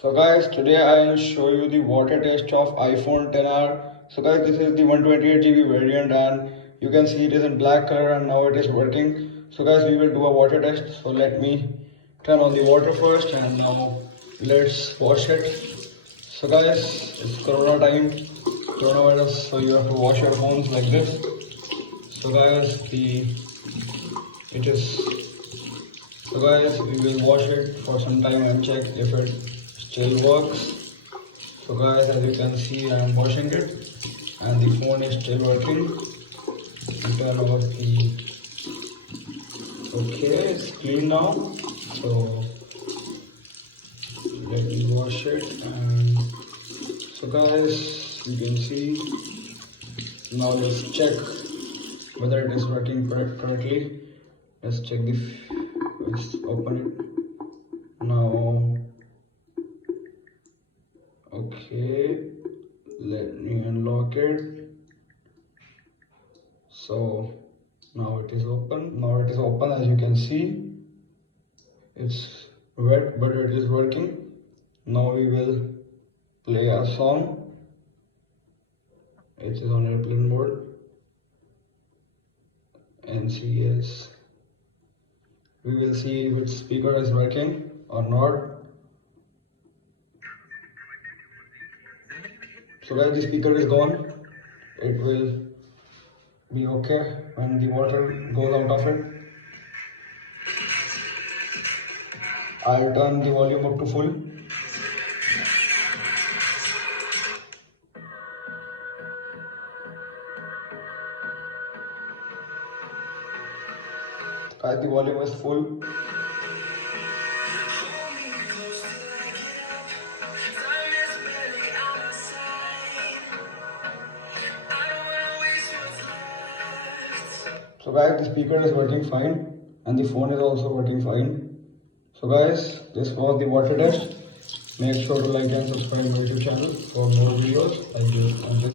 So guys, today I'll show you the water test of iPhone 10R. So guys, this is the 128GB variant and you can see it is in black color and now it is working. So guys, we will do a water test. So let me turn on the water first and now let's wash it. So guys, it's Corona time, coronavirus, so you have to wash your phones like this. So guys, it is so guys, we will wash it for some time and check if it still works. So guys, as you can see, I am washing it and the phone is still working. You turn off the, okay, it's clean now. So let me wash it and so guys, you can see. Now let's check whether it is working correctly. Let's check let's open it now. Okay, let me unlock it. So now it is open. As you can see. It's wet, but it is working. Now we will play a song. It is on airplane mode. NCS. We will see if its speaker is working or not. So guys, the speaker is gone. It will be okay when the water goes out of it. I'll turn the volume up to full. Guys, the volume is full. So guys, the speaker is working fine and the phone is also working fine. So guys, this was the water test. Make sure to like and subscribe my YouTube channel for more videos like this.